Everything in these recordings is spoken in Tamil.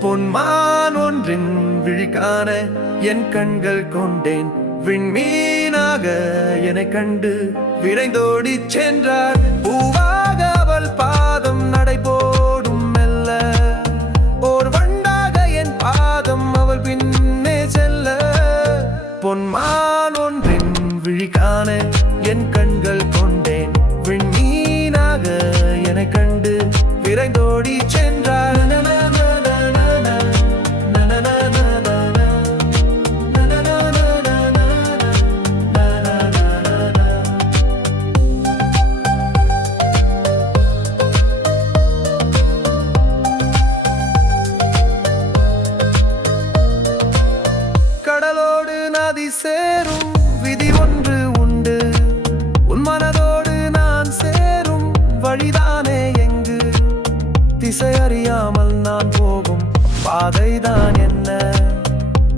பொன்மான் ஒன்றின் விழிக்கான என் கண்கள் கொண்டேன் விண்மீனாக என்னை கண்டு விரைந்தோடி சென்றார். பூவாக அவள் பாதம் நடை போடும் மெல்ல. ஓர் வண்டாக என் பாதம் அவள் பின்னே செல்ல. பொன்மான் ஒன்றின் விழிக்கான என் கண்கள் கொண்டேன். விண்மீனாக என்னை கண்டு விரைந்தோடி சென்றார் நதி சேரும். விதி ஒன்று உண்டு. உன் மனதோடு நான் சேரும். வழிதானே எங்கு? திசை அறியாமல் நான் போகும். பாதைதான் என்ன?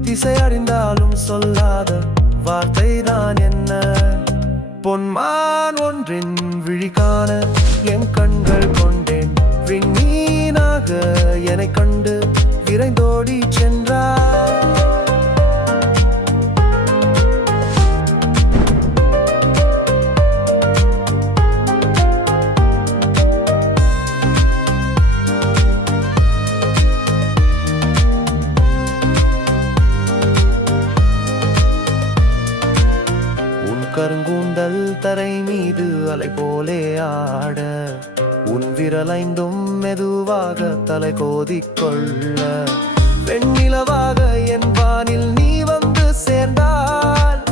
திசை அறிந்தாலும் சொல்லாத வார்த்தைதான் என்ன? பொன்மான் ஒன்றின் விழிக்கான கருங்கூந்தல் தரை மீது அலை போலே ஆட உன் விரலைந்தும் மெதுவாக தலை கோதிக்கொள்ள பெண்ணிலவாக என் வானில் நீ வந்து சேர்ந்தால்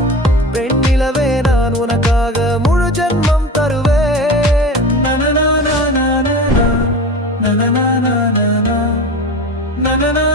பெண்ணிலவே நான் உனக்காக முழு ஜென்மம் தருவேன் நன நன நன நன நன